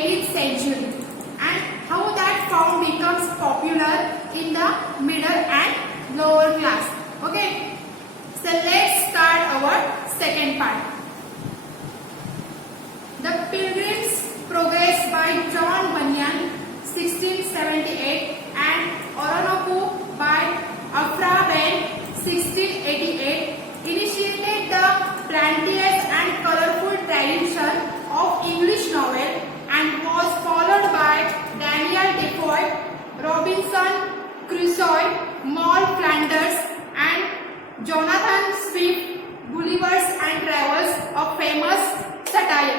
18th century and how that form becomes popular in the middle and lower class. Okay, so let's start our second part. The Pilgrim's Progress by John Bunyan 1678 and Orinoco by Aphra Behn 1688 initiated the plenteous and colorful tradition of English novel and was followed by Daniel Defoe, Robinson Crusoe, Moll Flanders and Jonathan Swift, Gulliver's and Travels, a famous satire.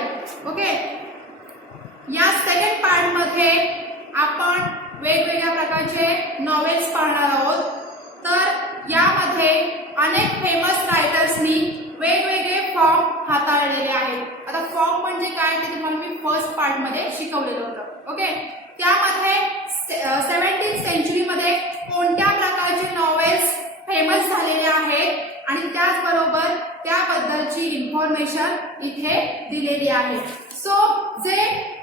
Okay, या second part मध्ये आपण वेगवेगळ्या प्रकारचे novels पाहणार आहोत. तर यामध्ये अनेक फेमस रायटर्सनी वेगवेगळे फॉर्म हाताळलेले आहेत. आता फॉर्म म्हणजे काय ते तुम्हाला मी फर्स्ट पार्ट मध्ये शिकवलेलं होतं. ओके, त्यामध्ये 17th सेंचुरी मध्ये कोणत्या प्रकारचे नॉवेल्स फेमस झालेले आहेत आणि त्याचबरोबर त्याबद्दलची इन्फॉर्मेशन इथे दिलेली आहे. सो जे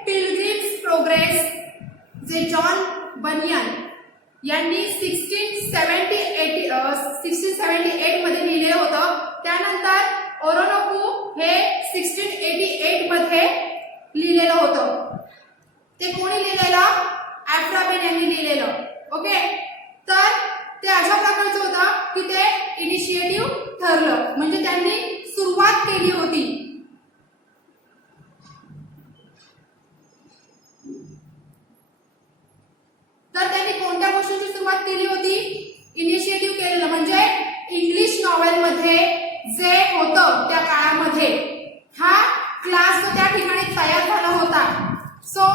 पिलग्रिम्स प्रोग्रेस जे जॉन बनियन यांनी 1678 मध्ये लिहिले होतं, त्यानंतर ओरोनोको हे 1688 मध्ये लिहिलेलं होतं. ते कोणी लिहिलेलं? अॅफ्रा बेन यांनी लिहिलेलं. ओके, तर ते अशा प्रकारचं होतं की ते इनिशिएटिव्ह ठरलं, म्हणजे त्यांनी सुरुवात केली होती. तर त्यांनी कोणत्या गोष्टीची सुरुवात केली होती? इनिशिएटिव्ह केलेलं, म्हणजे इंग्लिश नॉवेल मध्ये जे होतं त्या काळामध्ये हा क्लास जो त्या ठिकाणी तयार झाला होता. सो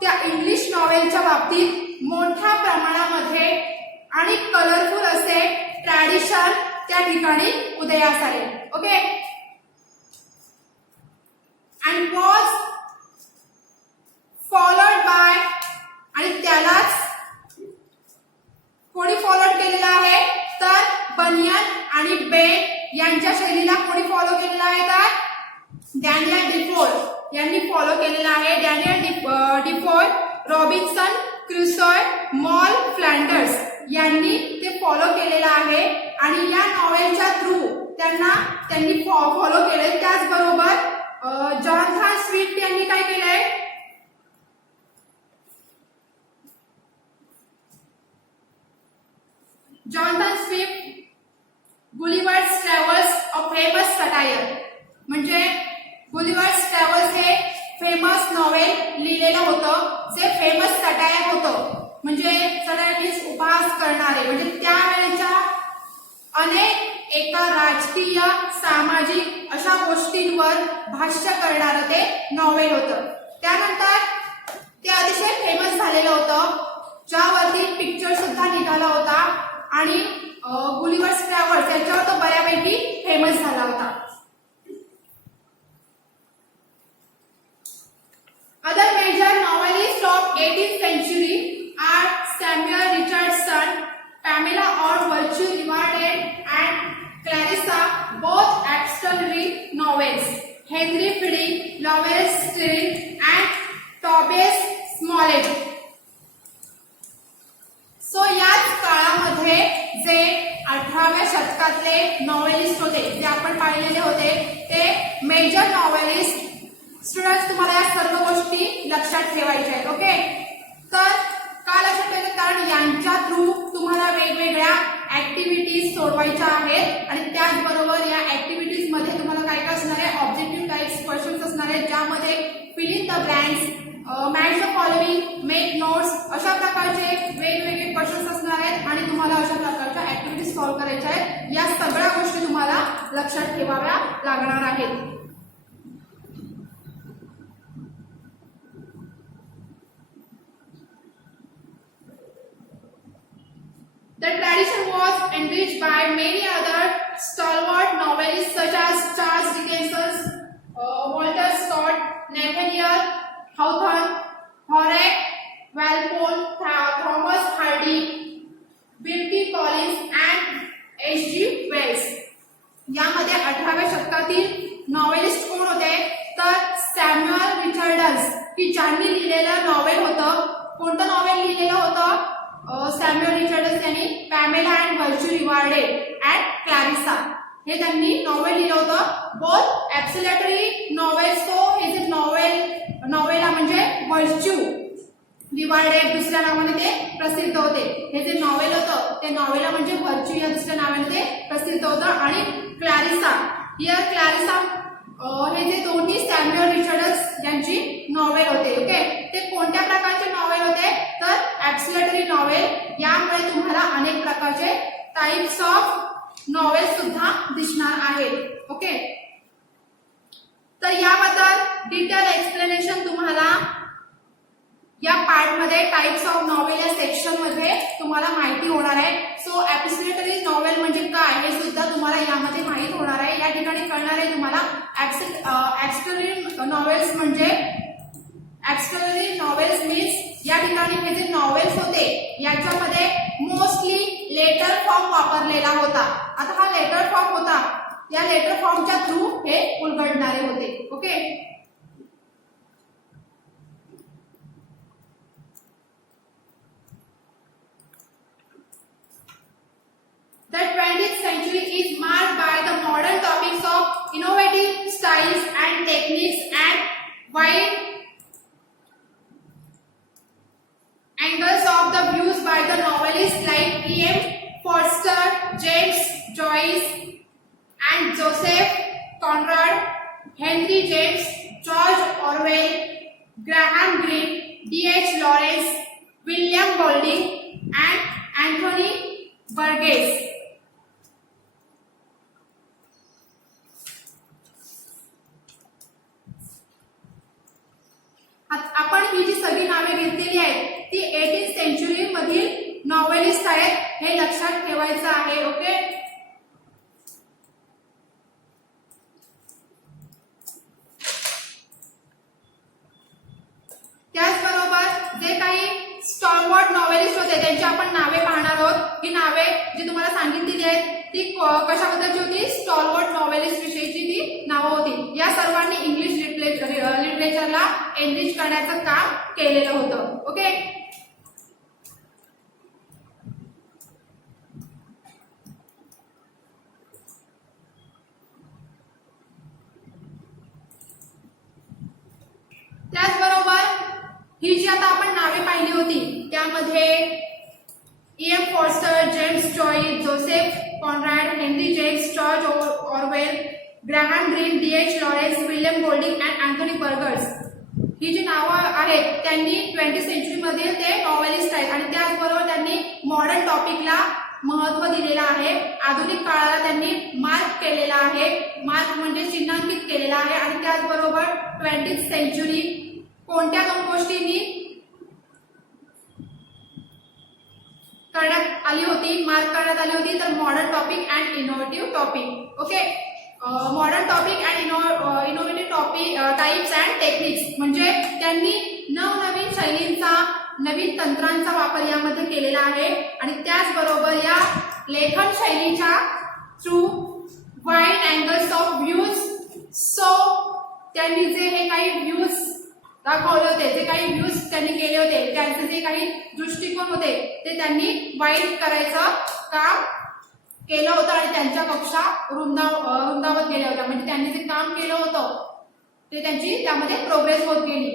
त्या इंग्लिश नॉवेलच्या बाबतीत मोठ्या प्रमाणामध्ये आणि कलरफुल असे ट्रॅडिशन त्या ठिकाणी उदयास आले. Okay, and was followed by, आणि त्यालाच कोणी फॉलोड केलेला आहे? तर बनियन आणि बेन यांच्या शैलीला कोणी फॉलो केलेला आहे? तर डॅनियल डिफोय यांनी फॉलो केलेला आहे. डॅनियल डिफोय, रॉबिन्सन क्रुसोय, मॉल फ्लँडर्स यांनी ते फॉलो केलेलं आहे आणि या नॉवेलच्या थ्रू त्यांनी फॉलो केले. त्याचबरोबर जॉनथन स्विफ्ट यांनी काय केलंय? Jonathan Swift, Gulliver's travels, a famous satire, म्हणजे गुलिवर्स ट्रॅव्हल्स हे फेमस नॉवेल लिहिलेलं होतं, जे फेमस सटायर होतं. म्हणजे सटायर उपहास करणारे, म्हणजे त्यावेळेच्या अनेक एका राजकीय सामाजिक अशा गोष्टींवर भाष्य करणारं ते नॉवेल होतं. त्यानंतर ते अतिशय फेमस झालेलं होतं, ज्यावरती पिक्चर सुद्धा निघाला होता आणि गुलिवर्स ट्रॅव्हल्स याच्यावर तो बऱ्यापैकी फेमस झाला होता. Other major novelists of 18th century are Samuel Richardson, Pamela Orr Virtue Rewarded, and Clarissa, both extraordinary novels. Henry Fielding, Lawrence Stern, and Tobias Smollett. So याच काळामध्ये जे 18व्या शतकातले नॉवेलिस्ट होते, जे आपण पाहिलेले होते, ते मेजर नॉवेलिस्ट. स्टुडंट्स, तुम्हाला या सर्व गोष्टी लक्षात ठेवायच्या आहेत. ओके, तर का लक्षात ठेवायचं? कारण यांच्या थ्रू तुम्हाला वेगवेगळ्या ऍक्टिव्हिटीज सोडवायच्या आहेत आणि त्याचबरोबर या ऍक्टिव्हिटीज मध्ये तुम्हाला काय काय असणार आहे? ऑब्जेक्टिव्ह टाइप्स क्वेश्चन्स असणार आहेत, ज्यामध्ये fill in the blanks, match the following, make notes अशा प्रकारचे वेगवेगळे क्वेश्चन्स असणार आहेत आणि तुम्हाला अशा प्रकारच्या ऍक्टिव्हिटीज सॉल्व्ह करायच्या आहेत. या सगळ्या गोष्टी तुम्हाला लक्षात ठेवाव्या लागणार आहेत. The tradition was enriched by many other stalwart novelists such as Charles Dickens, Walter Scott, Nathaniel Hawthorne, Horace Walpole, Thomas Hardy, Wilkie Collins and H.G. Wells. यामध्ये 18व्या शतकातील नॉवेलिस्ट कोण होते? तर सॅम्युअल रिचर्डस, की ज्यांनी लिहिलेलं नॉवेल होतं, कोणतं नॉवेल लिहिलेलं होतं? सॅम्युअल रिचर्डस यांनी पॅमेला अँड व्हर्च्यू रिवार्डेड अँड क्लॅरिसा हे त्यांनी नॉवेल लिहिलं होतं. Both ऍब्सोल्युटरी novels. सो हे जे नॉवेला म्हणजे व्हर्च्यू रिवार्डेड दुसऱ्या नावाने ते प्रसिद्ध होते. हे जे नॉवेल होतं ते नॉवेला म्हणजे व्हर्च्यू या दुसऱ्या नावाने ते प्रसिद्ध होतं. आणि क्लॅरिसा, हिअर क्लॅरिसा हे जे दोन्ही सॅम्युअल रिचर्डस यांची नॉवेल होते. ओके, ते कोणत्या प्रकारचे नॉवेल होते? तर ऍब्सोल्युटरी नॉवेल. यामुळे तुम्हाला अनेक प्रकारचे टाइप्स ऑफ नॉवेल सुद्धा दिसणार आहेत. ओके, तर याबद्दल डिटेल एक्सप्लेनेशन तुम्हाला या पार्ट मध्ये टाइप्स ऑफ नॉवेल या सेक्शन मध्ये तुम्हाला माहिती होणार आहे. सो ऍब्सोल्युटरी नॉवेल म्हणजे काय हे सुद्धा तुम्हाला यामध्ये माहित होणार आहे. या ठिकाणी कळणार आहे तुम्हाला ऍब्सोल्युटरी नॉवेल्स म्हणजे ऍब्सोल्युटरी नॉवेल्स मीन्स या ठिकाणी हे जे नॉवेल्स होते याच्यामध्ये मोस्टली लेटर फॉर्म वापरलेला होता. आता हा लेटर फॉर्म होता, या लेटर फॉर्मच्या थ्रू हे उलगडणारे होते. Okay, The 20th century is marked by the modern topics of innovative styles and techniques and wide angles of the views by the novelists like E.M. Forster, James Joyce, and Joseph Conrad, Henry James, George Orwell, Graham Greene, D.H. Lawrence, William Golding, and Anthony Burgess. आपण ही जी सगळी नावे घेतलेली आहेत ती 18th century मधील novelist आहेत, हे लक्षात ठेवायचं आहे. ओके, त्याचबरोबर जे काही स्टॉलवर्ड नॉवेलिस्ट होते त्यांची आपण नावे पाहणार आहोत. ही नावे जी तुम्हाला सांगितलेली आहेत ती कशाबद्दलची होती? स्टॉलवर्ड नॉवेलिस्ट विषयीची ती नावं होती. या सर्वांनी इंग्लिश लिटरेचरला एनरिच करण्याचं काम केलेलं होतं. ओके, त्याचबरोबर ही जी आता आपण नावे पाहिली होती त्यामध्ये E.M. Forster, James Joyce, Joseph Conrad, Henry James, George Orwell, Graham Greene, D.H. Lawrence, William Golding and Anthony Burgess ही जी नावं आहेत त्यांनी 20th सेंचुरी मध्ये ते नॉवेलिस्ट आहेत. आणि त्याचबरोबर त्यांनी मॉडर्न टॉपिकला महत्व दिलेलं आहे. आधुनिक काळाला त्यांनी मार्क केलेला आहे. मार्क म्हणजे चिन्हांकित केलेला आहे. आणि त्याचबरोबर 20th सेंचुरी कोणत्या दोन गोष्टींनी करण्यात आली होती, मार्क करण्यात आली होती? तर modern topic and innovative topic. Okay, modern topic and innovative topic types and techniques म्हणजे त्यांनी नवनवीन शैलींचा, नवीन तंत्रांचा वापर यामध्ये केलेला आहे. आणि त्याचबरोबर या लेखन शैलीच्या through wide angles of views. So त्यांनी जे हे काही व्ह्यूज दाखवले होते, जे काही व्ह्यूज त्यांनी केले होते, त्यांचे जे काही दृष्टिकोन होते ते त्यांनी वाईड करायचं काम केलं होतं. आणि त्यांच्या कक्षा रुंदावत गेल्या होत्या. म्हणजे त्यांनी जे काम केलं होतं ते त्यांची त्यामध्ये प्रोग्रेस होत गेली.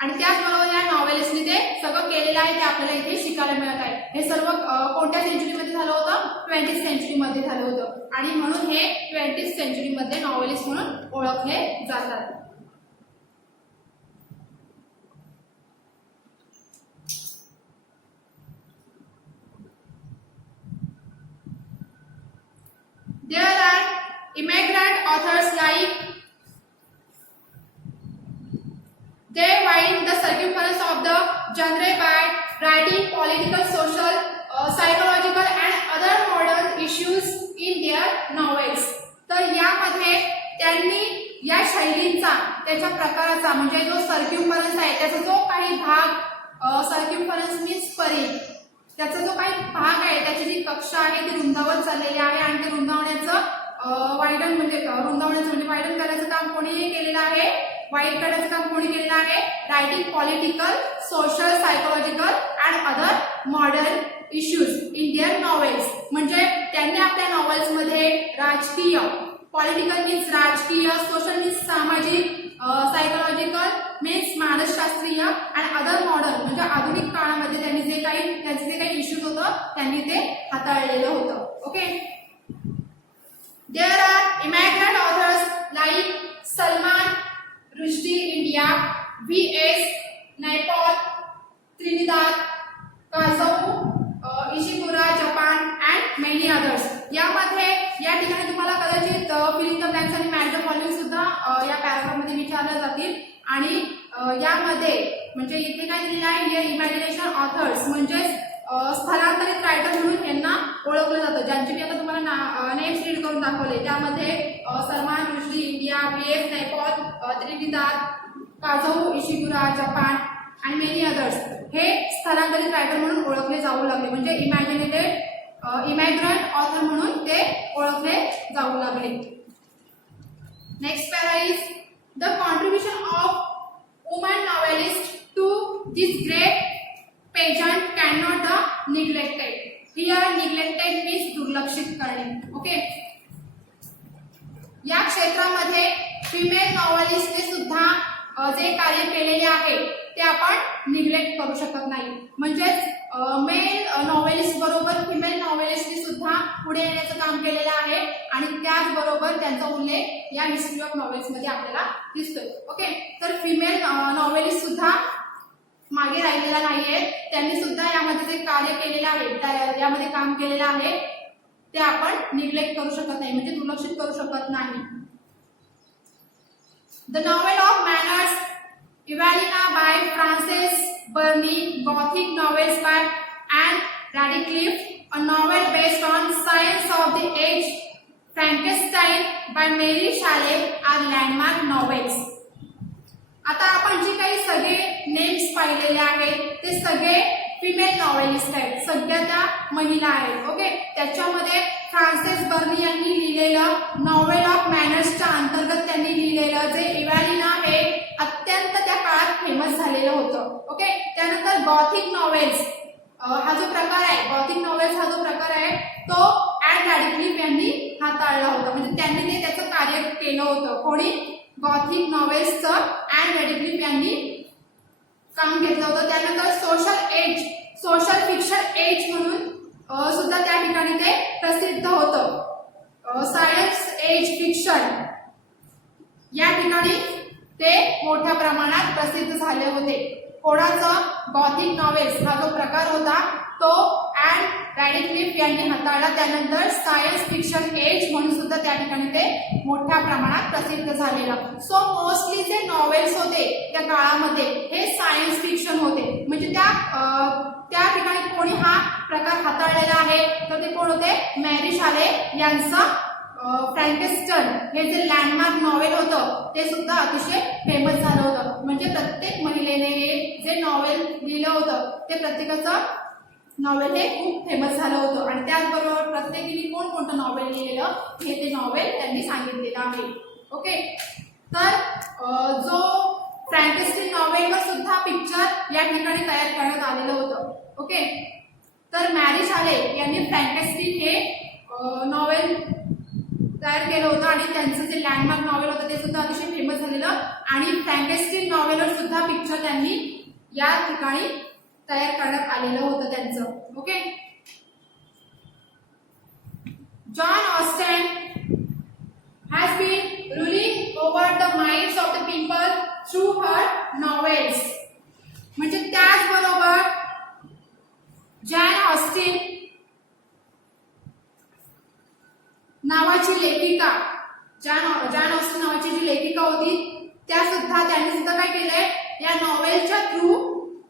आणि त्याचबरोबर या नॉवेलिस्टनी ते सगळं केलेलं आहे ते आपल्याला इथे शिकायला मिळत आहे. हे सर्व कोणत्या सेंचुरीमध्ये झालं होतं? 20th सेंचुरीमध्ये झालं होतं. आणि म्हणून हे 20th सेंचुरीमध्ये नॉवेलिस्ट म्हणून ओळखले जातात. There are immigrant authors like they widen the circumference of the genre by writing political, social, psychological and other modern issues in their novels. तर यामध्ये त्यांनी या शैलींचा, त्याच्या प्रकाराचा म्हणजे जो सर्क्युम्फरन्स आहे त्याचा जो काही भाग, सर्क्युम्फरन्स मीन्स परिघ, त्याचा जो काही भाग आहे त्याची जी कक्षा आहे ती रुंदावत चाललेली आहे. आणि ते रुंदावण्याचं वाईडन म्हणजे वाईडन करण्याचं काम कोणीही केलेलं आहे? व्हाईट कलरचं काम कोणी केलेलं आहे? Writing political, social, psychological and other modern issues in their novels. म्हणजे त्यांनी आपल्या नॉवेल्समध्ये राजकीय, पॉलिटिकल मीन्स राजकीय, सोशल मीन्स सामाजिक, सायकोलॉजिकल मीन्स मानसशास्त्रीय आणि अदर मॉडर्न म्हणजे आधुनिक काळामध्ये त्यांनी त्यांचे जे काही इश्यूज होतं त्यांनी ते हाताळलेलं होतं. Okay. There are immigrant authors like Salman Rushdie India, V.S. नैपॉल, Trinidad Kazuo, Ishiguro Japan and many others. यामध्ये या ठिकाणी तुम्हाला कदाचित फिलिंग द ब्लँक्स आणि मॅच द फॉलोइंग सुद्धा या पॅराग्राफमध्ये विचारले जातील. आणि यामध्ये म्हणजे इथे काय दिलेलं आहे? हिअर इमॅजिनेशन ऑथर्स म्हणजेच स्थलांतरित रायटर म्हणून यांना ओळखलं जातं. ज्यांचे मी आता तुम्हाला नेम्स रीड करून दाखवले त्यामध्ये Salman Rushdie India, V.S. नैपॉल, Trinidad Kazuo, Ishiguro Japan आणि मेनी अदर्स हे स्थलांतरित रायटर म्हणून ओळखले जाऊ लागले. म्हणजे इमॅग्रंट ऑथर म्हणून ते ओळखले जाऊ लागले. Next para is the contribution of woman novelist to this great pageant can not neglected. Here neglected means दुर्लक्षित करणे. ओके. या क्षेत्रामध्ये फिमेल नॉवेलिस्टने सुद्धा जे कार्य केलेले आहे ते आपण निग्लेक्ट करू शकत नाही. म्हणजेच मेल नॉवेलिस्ट बरोबर फिमेल नॉवेलिस्टने सुद्धा पुढे येण्याचं काम केलेलं आहे आणि त्याचबरोबर त्यांचा उल्लेख या हिस्ट्री ऑफ नॉवेल्स मध्ये आपल्याला दिसतोय. ओके. तर फिमेल नॉवेलिस्ट सुद्धा मागे राहिलेला नाहीये. त्यांनी सुद्धा यामध्ये जे कार्य केलेलं आहे, यामध्ये काम केलेलं आहे ते आपण निग्लेक्ट करू शकत नाही, म्हणजे दुर्लक्षित करू शकत नाही. The novel of manners, Evelina by Frances Burney, Gothic novels by Anne Radcliffe, a novel based on Science of the Age, Frankenstein by Mary Shelley are landmark novels. आता आपण जे काही सगळे नेम्स पाहिलेले आहेत ते सगळे फिमेल नॉवेलिस्ट आहेत, सगळ्या त्या महिला आहेत. ओके. त्याच्यामध्ये फ्रान्सिस बर्नी यांनी लिहिलेलं नॉवेल ऑफ मॅनर्सच्या अंतर्गत त्यांनी लिहिलेलं जे इव्हॅलिना हे अत्यंत त्या काळात फेमस झालेलं होतं. ओके. त्यानंतर गॉथिक नॉवेल्स हा जो प्रकार आहे, गॉथिक नॉवेल्स हा जो प्रकार आहे तो ॲन रॅडक्लिफ यांनी हाताळला होता. म्हणजे त्यांनी ते त्याचं कार्य केलं होतं. कोणी? गॉथिक नॉवेल्सचं ॲन रॅडक्लिफ यांनी काम घेतलं होतं. त्यानंतर सोशल फिक्शन एज म्हणून सुद्धा त्या ठिकाणी ते प्रसिद्ध होतं. सायन्स एज फिक्शन या ठिकाणी ते मोठ्या प्रमाणात प्रसिद्ध झाले होते. कोणाचं? गॉथिक नॉवेल्स हा जो प्रकार होता तो ॲन रॅडक्लिफ यांनी हाताळला. त्यानंतर सायन्स फिक्शन एज म्हणून सुद्धा त्या ठिकाणी ते मोठ्या प्रमाणात प्रसिद्ध झालेलं. सो मोस्टली जे नॉवेल्स होते त्या काळामध्ये हे सायन्स फिक्शन होते. म्हणजे त्या ठिकाणी कोणी हा प्रकार हाताळलेला आहे तर ते कोण होते? मॅरी शाले यांचं फ्रँकेस्टन हे जे लँडमार्क नॉवेल होतं ते सुद्धा अतिशय फेमस झालं होतं. म्हणजे प्रत्येक महिलेने जे नॉवेल लिहिलं होतं ते प्रत्येकाचं नॉवेल हे खूप फेमस झालं होतं आणि त्याचबरोबर प्रत्येकीने कोणकोणतं नॉवेल लिहिलेलं हे ते नॉवेल त्यांनी सांगितलेलं आहे. ओके. तर जो फ्रँकेस्टाईन नॉवेलवर सुद्धा पिक्चर या ठिकाणी तयार करण्यात आलेलं होतं. ओके. तर मॅरी शाले यांनी फ्रँकेस्टाईन हे नॉवेल तयार केलं होतं आणि त्यांचं जे लँडमार्क नॉवेल होतं ते सुद्धा अतिशय फेमस झालेलं आणि फ्रँकेस्टाईन नॉवेलवर सुद्धा पिक्चर त्यांनी या ठिकाणी तयार करण्यात आलेलं होतं त्यांचं. Okay. John ऑस्टेन has been ruling over the minds of the people through her novels. म्हणजे त्याचबरोबर जॅन ऑस्टिन नावाची लेखिका, जॅन ऑस्टिन नावाची जी लेखिका होती त्या सुद्धा त्यांनी सुद्धा काय केलंय या नॉवेलच्या थ्रू,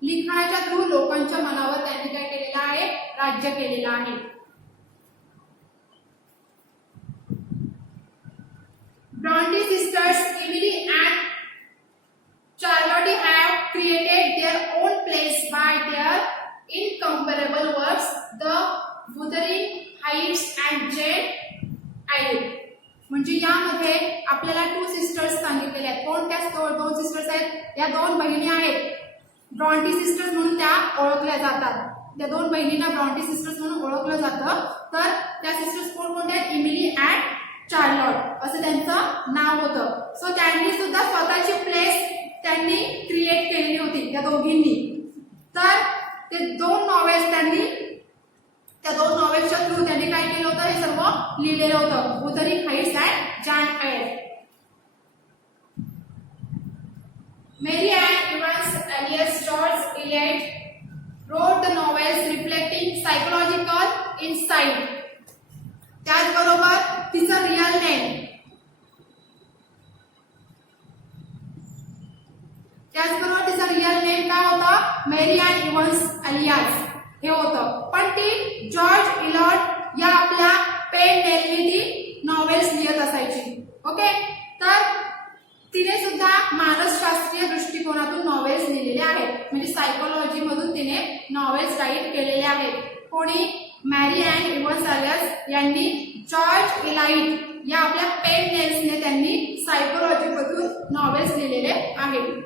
लिखाणाच्या थ्रू लोकांच्या मनावर त्यांनी काय केलेलं आहे? राज्य केलेलं आहे. Bronte sisters Emily and Charlotte have created their own place by their incomparable works, The Wuthering Heights and Jane Eyre. म्हणजे यामध्ये आपल्याला टू सिस्टर सिस्टर्स सांगितलेल्या आहेत. कोणत्या दोन सिस्टर्स आहेत? या दोन बहिणी आहेत. ब्रॉन्टी सिस्टर्स म्हणून त्या ओळखल्या जातात. त्या दोन बहिणींना ब्रॉन्टी सिस्टर्स म्हणून ओळखलं जातं. तर त्या सिस्टर्स कोणकोणत्या आहेत? इमिली अँड चार्लॉट असं त्यांचं नाव होतं. सो त्यांनी सुद्धा स्वतःची प्लेस त्यांनी क्रिएट केलेली होती त्या दोघींनी. तर ते दोन नॉवेल्स त्या दोन नॉवेल्सच्या थ्रू त्यांनी काय केलं होतं? हे सर्व लिहिलेलं होतं. Wuthering Heights and Jane Eyre. Mary Ann Evans alias George Eliot wrote the novels reflecting psychological insight. त्याचबरोबर तिचं रिअल नेम काय होतं? मेरी एंड इव्हान्स एलियस हे होतं. पण ती जॉर्ज इलियट या आपल्या पेन नेमनी ती नॉवेल्स लिहित असायची. ओके. तर तिने सुद्धा मानसशास्त्रीय दृष्टिकोनातून नॉवेल्स लिहिलेले आहेत. म्हणजे सायकोलॉजी मधून तिने नॉवेल्स राईट केलेले आहेत. कोणी? मॅरी अँड इव्हान्स एलियस यांनी जॉर्ज इलियट या आपल्या पेन नेल्सने त्यांनी सायकोलॉजी मधून नॉवेल्स लिहिलेले आहेत.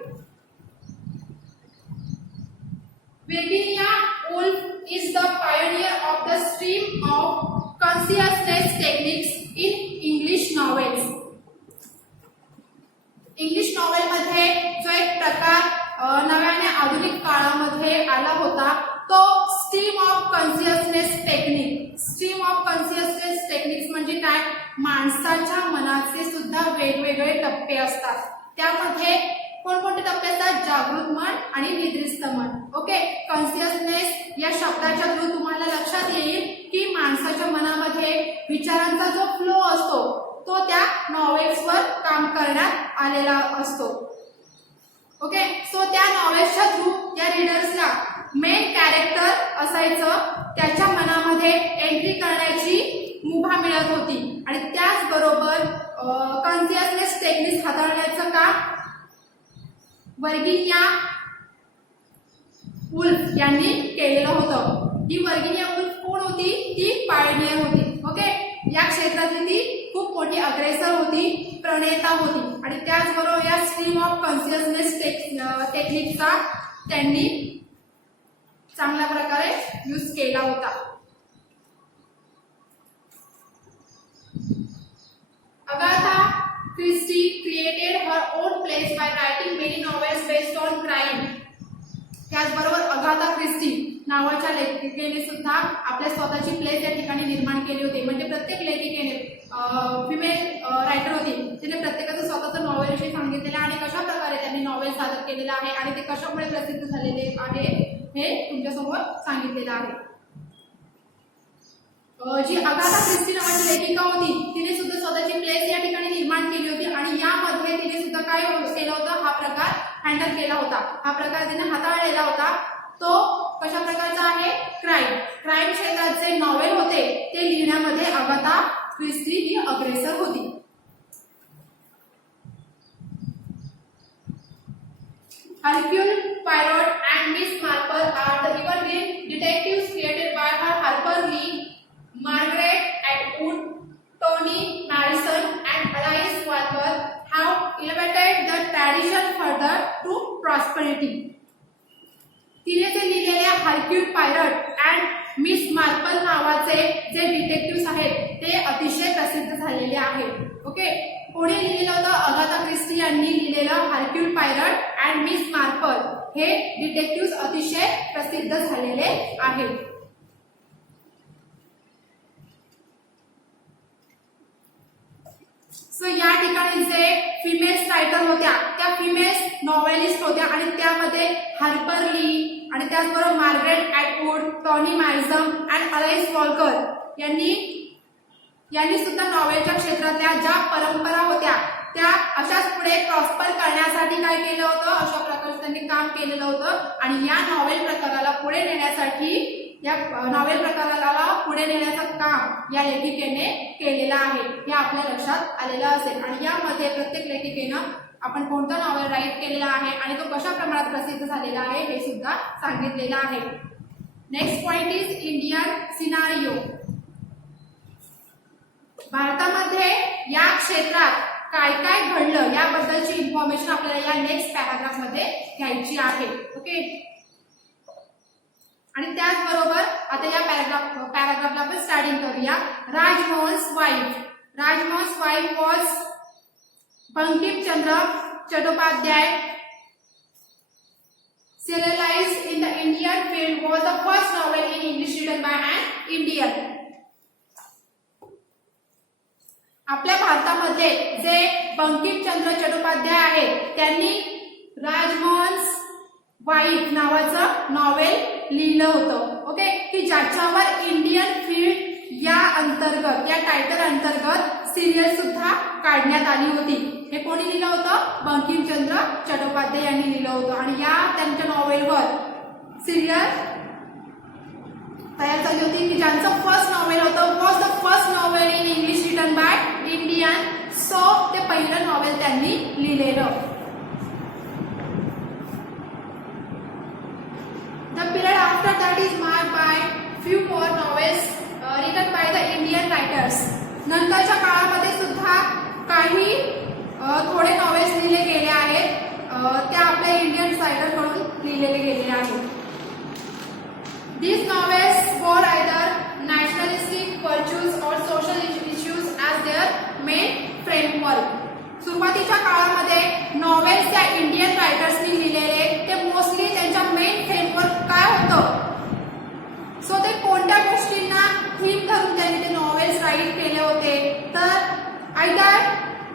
Virginia Woolf is the pioneer of the stream of consciousness techniques in English novels. English नॉवेलमध्ये जो एक प्रकार नव्याने आधुनिक काळामध्ये आला होता तो stream of consciousness technique. Stream of consciousness techniques म्हणजे काय? माणसाच्या मनाचे सुद्धा वेगवेगळे टप्पे असतात. त्यामध्ये कोणकोणते टप्पे असतात? जागृत मन आणि निद्रिस्त मन. ओके. कॉन्शियसनेस या शब्दाच्या थ्रू तुम्हाला लक्षात येईल की माणसाच्या मनामध्ये विचारांचा जो फ्लो असतो तो त्या नॉवेल्सवर काम करण्यात आलेला असतो. ओके. सो त्या नॉवेल्सच्या थ्रू त्या रीडर्सला मेन कॅरेक्टर असायचं त्याच्या मनामध्ये एंट्री करण्याची मुभा मिळत होती. आणि त्याचबरोबर कॉन्शियसनेस टेक्निक्स हाताळण्याचं काम व्हर्गिनिया वुल्फ यांनी केलेलं होतं. ही व्हर्गिनिया वुल्फ कोण होती? ती पायनियर होती. ओके. या क्षेत्रातली ती खूप मोठी अग्रेसर होती, प्रणेता होती. आणि त्याचबरोबर या स्ट्रीम ऑफ कॉन्शियसनेस टेक्निकचा त्यांनी चांगल्या प्रकारे यूज केला होता. Agatha Christie created her own place by writing many novels based on crime. त्याचबरोबर अगाथा क्रिस्टी नावाच्या लेखिकेने सुद्धा आपल्या स्वतःची प्लेस या ठिकाणी निर्माण केली होती. म्हणजे प्रत्येक लेखिकेने फिमेल रायटर होती तिने प्रत्येकाचं स्वतःचं नॉवेलविषयी सांगितलेलं आणि कशा प्रकारे त्यांनी नॉवेल सादर केलेलं आहे आणि ते कशामुळे प्रसिद्ध झालेले आहे हे तुमच्यासमोर सांगितलेलं आहे. जी अगाथा क्रिस्टी नावाची लेखिका होती तिने सुद्धा स्वतःची प्लेस या ठिकाणी निर्माण केली होती आणि यामध्ये तिने सुद्धा काय केलं होतं? हा प्रकार हँडल केला होता. हा प्रकार तिने हाताळलेला होता. तो कशा प्रकारचा आहे? क्राईम क्षेत्रात जे नॉवेल होते ते लिहिण्यामध्ये अगाथा क्रिस्टी ही अग्रेसर होती. Hercule Poirot and Miss Marple are the evergreen detectives created by her. Harper Lee, Margaret Atwood, Toni Morrison, and Alice Walker have elevated the tradition further to prosperity. तिने जे लिहिलेले हरक्यूल pirate and miss Marple नावाचे जे detectives आहेत ते अतिशय प्रसिद्ध झालेले आहेत. ओके. कोणी लिहिलेलं होतं? अगाथा क्रिस्टी यांनी लिहिलेलं हरक्यूल पायरट अँड मिस मार्पल हे डिटेक्टिव्स अतिशय प्रसिद्ध झालेले आहेत. सो या ठिकाणी जे फिमेल्स रायटर होत्या त्या फिमेल्स नॉवेलिस्ट होत्या आणि त्यामध्ये हार्पर ली आणि त्याचबरोबर Margaret Atwood, Toni Morrison and Alice Walker यांनी सुद्धा नॉवेलच्या क्षेत्रातल्या ज्या परंपरा होत्या त्या अशाच पुढे प्रॉस्पर करण्यासाठी काय केलं होतं? अशा प्रकारचं त्यांनी काम केलेलं होतं. आणि या नॉवेल प्रकाराला पुढे नेण्यासाठी नेण्याचं काम या लेखिकेने केलेलं आहे हे आपल्या लक्षात आलेलं असेल. आणि यामध्ये प्रत्येक लेखिकेनं आपण कोणतं नॉवेल राईट केलेला आहे आणि तो कशा प्रमाणात प्रसिद्ध झालेला आहे हे सुद्धा सांगितलेलं आहे. Next point is Indian scenario. भारतामध्ये या क्षेत्रात काय काय घडलं याबद्दलची इन्फॉर्मेशन आपल्याला या नेक्स्ट पॅराग्राफ मध्ये घ्यायची आहे. ओके. आणि त्याचबरोबर आता या पॅराग्राफला आपण स्टार्टिंग करूया. Rajmohan's wife was Bankimchandra Chattopadhyay. Serialized in the Indian field was the first novel in English written by an Indian. आपल्या भारतामध्ये जे बंकिमचंद्र चट्टोपाध्याय आहेत त्यांनी राजमोहन्स वाईफ नावाचं नॉवेल लिहिलं होतं. ओके. की ज्याच्यावर इंडियन फील्ड या अंतर्गत, या टायटल अंतर्गत सिरियल सुद्धा काढण्यात आली होती. हे कोणी लिहिलं होतं? बंकिमचंद्र चट्टोपाध्याय यांनी लिहिलं होतं. आणि या त्यांच्या नॉवेलवर सिरियल तयार झाली होती की ज्यांचं फर्स्ट नॉवेल होतं was the first novel in English written by Indian. So ते पहिलं नॉवेल त्यांनी लिहिलेलं. The period after that is marked by few more novels written by the Indian writers. नंतरच्या काळामध्ये सुद्धा काही थोडे नॉवेल्स लिहिले गेले आहेत. त्या आपल्या इंडियन रायटरकडून लिहिलेले गेले आहेत. These novels bore either nationalistic virtues or social issues as their main framework. सुरुवातीच्या काळामध्ये नॉवेल्स त्या इंडियन रायटर्सनी लिहिलेले ते मोस्टली त्यांच्या मेन फ्रेमवर्क काय होतं, सो ते कोणत्या गोष्टींना थीम धरून त्यांनी ते नॉवेल्स राईट केले होते. तर आयदर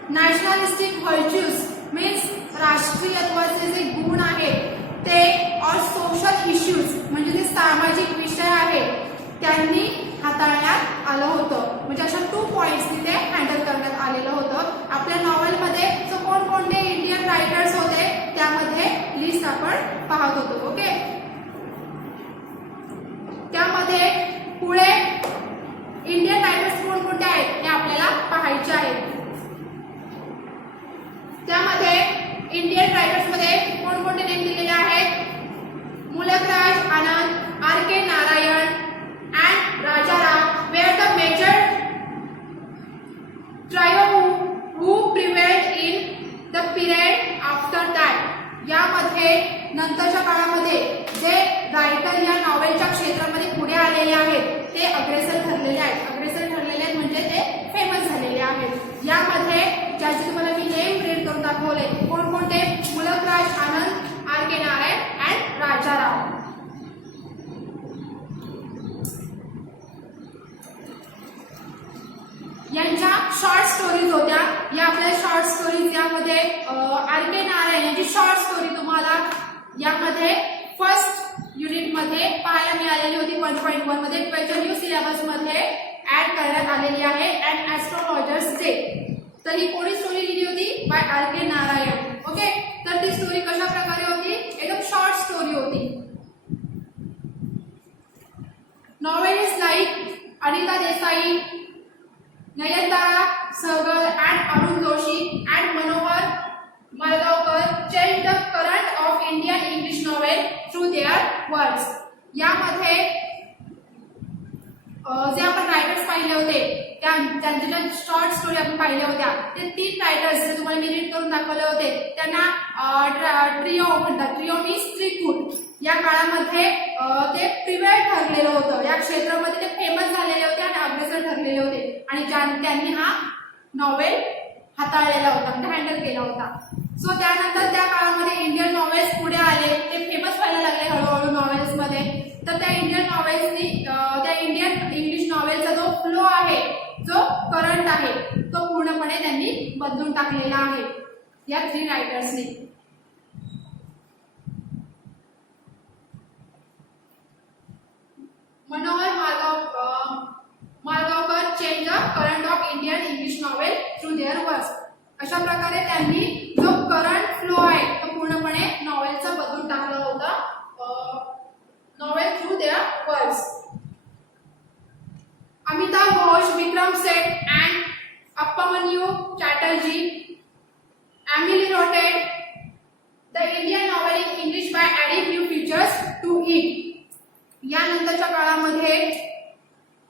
नॅशनलिस्टिक व्हर्च्यूज मीन्स राष्ट्रीयत्वाचे जे गुण आहेत ते, और सोशल इश्यूज म्हणजे जे सामाजिक विषय आहेत त्यांनी हाताळण्यात आलं होतं. म्हणजे अशा 2 पॉइंट्स तिथे हँडल करण्यात आलेलं होतं. आपल्या नॉवेलमध्ये जो कोणकोणते इंडियन रायटर्स होते त्यामध्ये लिस्ट आपण पाहत होतो. ओके. त्यामध्ये पुढे इंडियन रायटर्स कोणकोणते आहेत हे आपल्याला पाहायचे आहेत. त्यामध्ये इंडियन रायटर्स मध्ये कोणकोणते नेम दिलेले आहेत? मुलकराज आनंद, R.K. Narayan and Rajaram were the major trio who prevailed in the period after that. यामध्ये नंतरच्या काळामध्ये जे रायटर या नॉवेलच्या क्षेत्रामध्ये पुढे आलेले आहेत ते अग्रेसर ठरलेले आहेत. अग्रेसर ठरलेले आहेत म्हणजे ते फेमस झालेले आहेत. यामध्ये ज्याचे तुम्हाला मी नेम रीड करून दाखवले कोणकोणते? मुलकराज आनंद, R.K. नारायण अँड राजाराम. यांच्या शॉर्ट स्टोरीज होत्या. या आपल्या शॉर्ट स्टोरीज यामध्ये R.K. नारायण यांची शॉर्ट स्टोरी तुम्हाला यामध्ये फर्स्ट युनिट मध्ये पाहायला मिळालेली होती. 1.1 मध्ये त्याच्या न्यू सिलेबस मध्ये ऍड करण्यात आलेली आहे. And astrologers day. तर ही कोणी स्टोरी लिहिली होती? By R.K. नारायण. ओके. तर ती स्टोरी कशा प्रकारे होती? एकदम शॉर्ट स्टोरी होती. Novelist like Anita Desai, Nayantara Sahgal and Arun Joshi and Manohar Malgaonkar changed the current of Indian English novel through their words. यामध्ये जे आपण रायटर्स पाहिले होते त्यांचे ज्या शॉर्ट स्टोरी आपण पाहिल्या होत्या ते 3 रायटर्स जे तुम्हाला मी रीड करून दाखवले होते त्यांना ट्रिओ म्हणतात. ट्रिओ मीन्स त्रिकूट. या काळामध्ये ते प्रिवेल ठरलेलं होतं. या क्षेत्रामध्ये ते फेमस झालेले होते आणि अग्रेसर ठरलेले होते आणि त्यांनी हा नॉवेल हाताळलेला होता, म्हणजे हँडल केला होता. सो त्यानंतर त्या काळामध्ये इंडियन नॉवेल्स पुढे आले. ते फेमस व्हायला लागले हळूहळू नॉवेल्स मध्ये. तर त्या इंडियन नॉवेल्सनी त्या इंडियन इंग्लिश नॉवेलचा जो फ्लो आहे, जो करंट आहे तो पूर्णपणे त्यांनी बदलून टाकलेला आहे या 3 रायटर्सनी. Manohar Malgaonkar change the current of Indian English novel through their words. अशा प्रकारे त्यांनी जो करंट फ्लो आहे तो पूर्णपणे नॉवेलचा बदलून टाकला होता. Novel through their words. Amitav Ghosh, Vikram Seth and Appamanyu Chatterjee Emily rotated the Indian novel in English by adding new features to it. यानंतरच्या काळामध्ये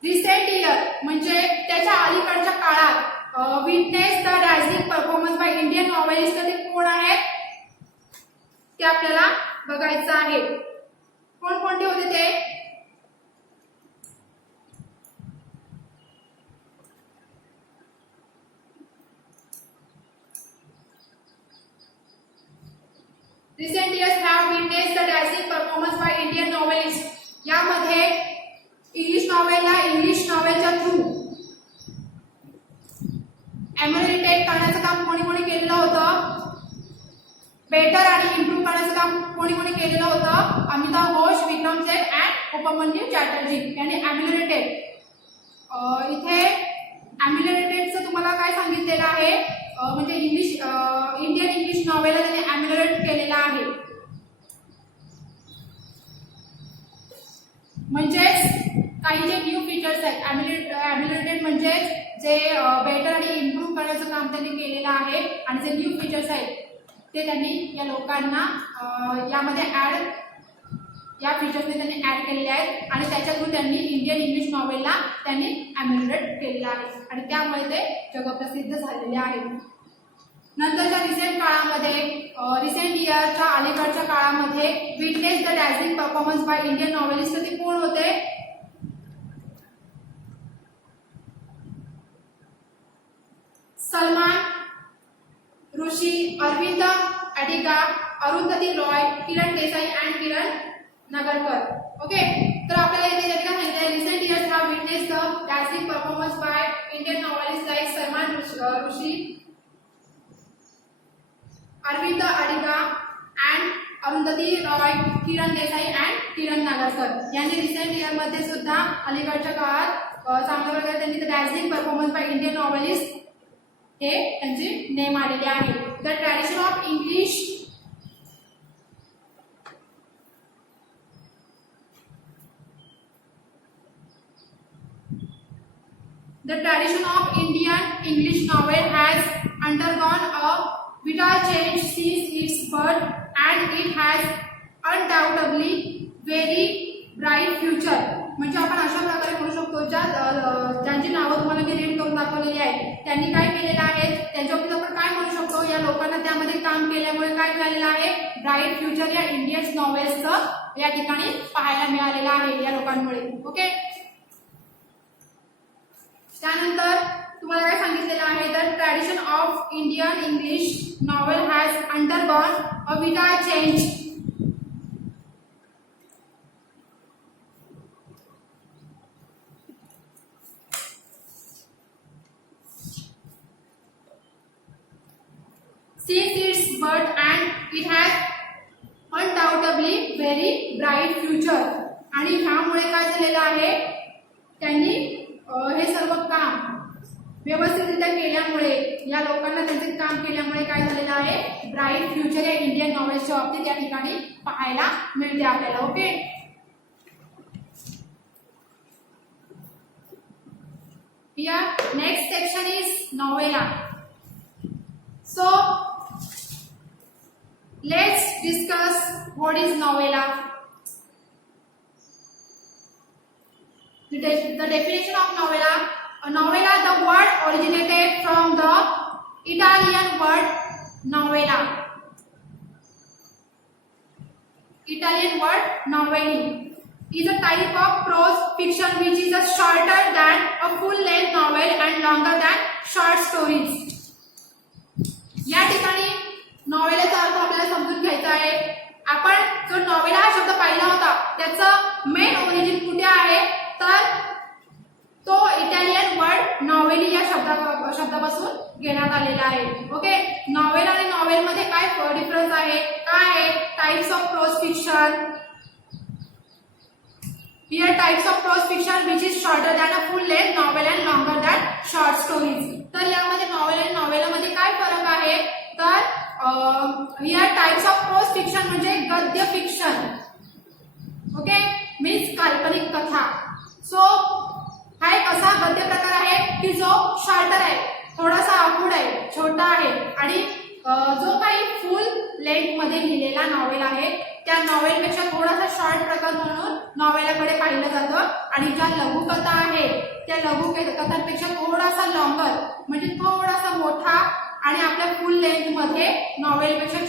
रिसेंट इयर म्हणजे त्याच्या अलीकडच्या काळात witness the dazzling performance by Indian novelist, ते कोण आहेत ते आपल्याला बघायचं आहे. कोणकोणते होते ते? Recent years have witnessed the dazzling performance by Indian novelists. यामध्ये इंग्लिश नॉवेलला इंग्लिश नॉवेलच्या थ्रू एम्युलेट करण्याचं काम कोणी कोणी केलेलं होतं? बेटर आणि इम्प्रूव्ह करण्याचं काम कोणी कोणी केलेलं होतं? अमिताभ घोष, विक्रम सेठ अँड उपमन्यू चॅटर्जी यांनी एम्युलेटेड. इथे एम्युलेटेडचं तुम्हाला काय सांगितलेलं आहे? म्हणजे इंडियन इंग्लिश नॉवेलला त्यांनी एम्युलेट केलेला आहे. म्हणजेच काही जे न्यू फीचर्स आहेत, एम्युलेटेड म्हणजे जे बेटर आणि इम्प्रूव्ह करण्याचं काम त्यांनी केलेलं आहे आणि जे न्यू फीचर्स आहेत ते त्यांनी या लोकांना यामध्ये या फीचर्सने त्यांनी ऍड केलेले आहेत आणि त्याच्या थ्रू त्यांनी इंडियन इंग्लिश नॉवेलला त्यांनी एम्युलेट केलेलं आहे आणि त्यामुळे ते जगप्रसिद्ध झालेले आहेत. नंतरच्या रिसेंट काळामध्ये, रिसेंट इयरच्या अलीकडच्या काळामध्ये witness the dazzling performance by Indian novelist, ते कोण होते? सलमान ऋषी, अरविंद अडिगा, अरुंधती रॉय, किरण देसाई अँड किरण नगरकर. ओके, तर आपल्याला इथे काय सांगितलं? Recent years have witness the dazzling performance by Indian novelist like Salman Rushdie, Aravind Adiga and Arundhati Roy, Kiran Desai and Kiran Nagarkar यांनी रिसेंट इयर मध्ये सुद्धा अलीकडच्या काळात चांगल्या प्रकारे त्यांनी डॅझलिंग परफॉर्मन्स बाय इंडियन नॉवेलिस्ट हे त्यांचे नेम आलेले आहे. The tradition of English The tradition of Indian English novel has undergone a vital change since its birth, and it has undoubtedly very bright future. म्हणजे आपण अशा प्रकारे म्हणू शकतो, ज्यांची नावं तुम्हाला मी रीड करून दाखवलेली आहेत त्यांनी काय केलेलं आहे, त्यांच्याबद्दल आपण काय म्हणू शकतो? या लोकांना त्यामध्ये काम केल्यामुळे काय मिळालेलं आहे? ब्राईट फ्युचर या इंडियन नॉवेल्सचं या ठिकाणी पाहायला मिळालेलं आहे या लोकांमुळे. ओके, त्यानंतर तुम्हाला काय सांगितलेलं आहे? The tradition of Indian English novel has undergone a vital change. Since its birth, and it has undoubtedly very bright future. आणि ह्यामुळे काय झालेलं आहे? त्यांनी हे सर्व काम व्यवस्थितरित्या केल्यामुळे, या लोकांना त्यांचे काम केल्यामुळे काय झालेलं आहे? ब्राईट फ्युचर या इंडियन नॉवेल्सच्या बाबतीत या ठिकाणी पाहायला मिळते आपल्याला. Okay, here next section is novella. So let's discuss what is novella. The definition of novella. A novella, the word originated from the Italian word novella. Italian word novelli is a type of prose fiction which is a shorter than a full-length novel and longer than short stories. या ठिकाणी नॉवेलाचा अर्थ आपल्याला समजून घ्यायचा आहे. आपण जो novella हा शब्द पाहिला होता त्याचं मेन ओरिजिन कुठे आहे? तर तो इटालियन वर्ड नॉवेली या शब्दापासून घेण्यात आलेला आहे. ओके, नॉवेल आणि नॉवेल मध्ये काय डिफरन्स आहे? काय आहे? Types of pros fiction. Here types of pros fiction which is shorter than a full length novel and longer than short stories. तर यामध्ये नॉवेल आणि नॉवेलमध्ये काय फरक आहे? तर here types of pros fiction म्हणजे गद्य फिक्शन. ओके, मीन्स काल्पनिक कथा. सो हा एक असा गद्य प्रकार आहे की जो शॉर्टर आहे, थोडासा आखूड आहे, छोटा आहे आणि जो काही फुल लेंथ मध्ये लिहिलेला नॉवेल आहे त्या नॉवेलपेक्षा थोडासा शॉर्ट शॉर्ट प्रकार म्हणून नॉवेलाकडे पाहिलं जातं आणि ज्या लघुकथा आहेत त्या लघुकथांपेक्षा थोडासा लॉंगर म्हणजे थोडासा मोठा आणि आपल्या फुल लेंथ मध्ये नॉवेलपेक्षा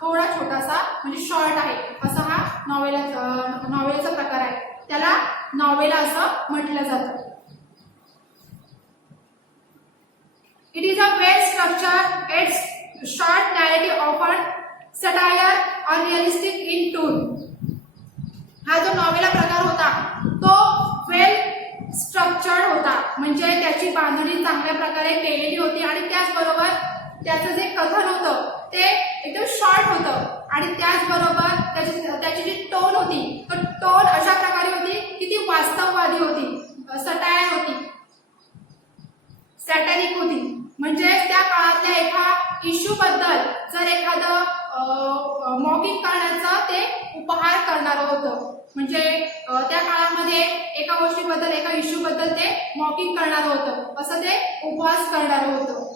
थोडा छोटासा म्हणजे शॉर्ट आहे असा हा नॉवेलचा प्रकार आहे. त्याला नॉवेला असं म्हटलं जातं. It is a well structure, it's short narrative offer satire और रिअलिस्टिक इन टून. हा जो नॉवेला प्रकार होता तो वेल स्ट्रक्चर्ड होता म्हणजे त्याची बांधणी चांगल्या प्रकारे केलेली होती आणि त्याचबरोबर त्याचं जे कथन होतं ते एकदम शॉर्ट होतं आणि त्याचबरोबर त्याची जी टोन होती तो टोन अशा प्रकारे होती की ती वास्तववादी होती, सटायर होती, सॅटॅरिक होती. म्हणजे त्या काळातल्या एका इश्यू बद्दल जर एखादं मॉकिंग करण्याचा ते उपहार करणारं होतं म्हणजे त्या काळामध्ये एका गोष्टीबद्दल एका इश्यू बद्दल ते मॉकिंग करणारं होतं असं ते उपहास करणारं होतं.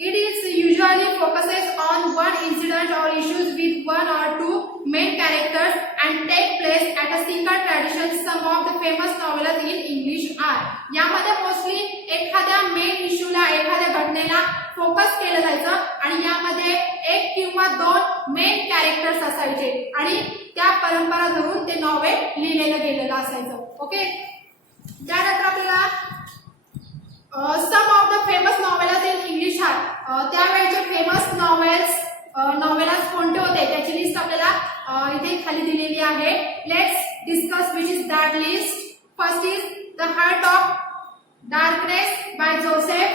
It is usually focuses on one incident or issues with one or two main characters and take place at a single tradition. Some of the famous novellas in English are. यामध्ये मोस्टली एखाद्या main इश्यूला एखाद्या घटनेला focus केलं जायचं आणि यामध्ये एक किंवा दोन मेन कॅरेक्टर्स असायचे आणि त्या परंपरा धरून ते नॉवेल लिहिलेलं गेलेलं असायचं. ओके, त्यानंतर आपल्याला some of the famous novels in English are. त्यावेळेचे फेमस नॉवेल्स कोणते होते त्याची लिस्ट आपल्याला इथे खाली दिलेली आहे. Let's discuss which is that list. First is the heart of darkness by Joseph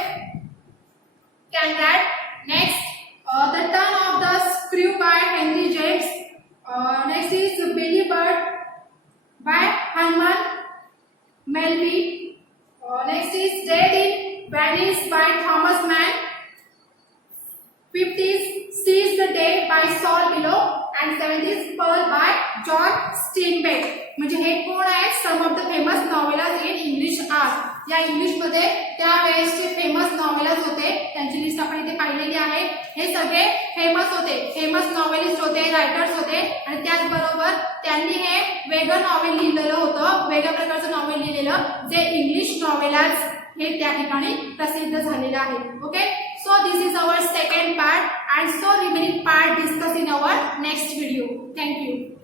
Conrad. Next the turn of the screw by Henry James. Next is Billy Budd by Herman Melville. Next is Dead in Venice by Thomas Mann. 50 is Seize the Day by Saul Bellow and 70 is Pearl by John Steinbeck. म्हणजे हे कोण आहेत some of the famous novels in English are. या English मध्ये त्यावेळेसचे famous novels होते त्यांची list आपण इथे पाहिलेली आहे. हे सगळे फेमस होते, फेमस नॉवेलिस्ट होते, रायटर्स होते आणि त्याचबरोबर त्यांनी हे वेगळं नॉवेल लिहिलेलं होतं, वेगळ्या प्रकारचं नॉवेल लिहिलेलं जे इंग्लिश नॉवेल्स हे त्या ठिकाणी प्रसिद्ध झालेलं आहे. Okay, so this is our second part and so remaining part discuss in our next video. Thank you.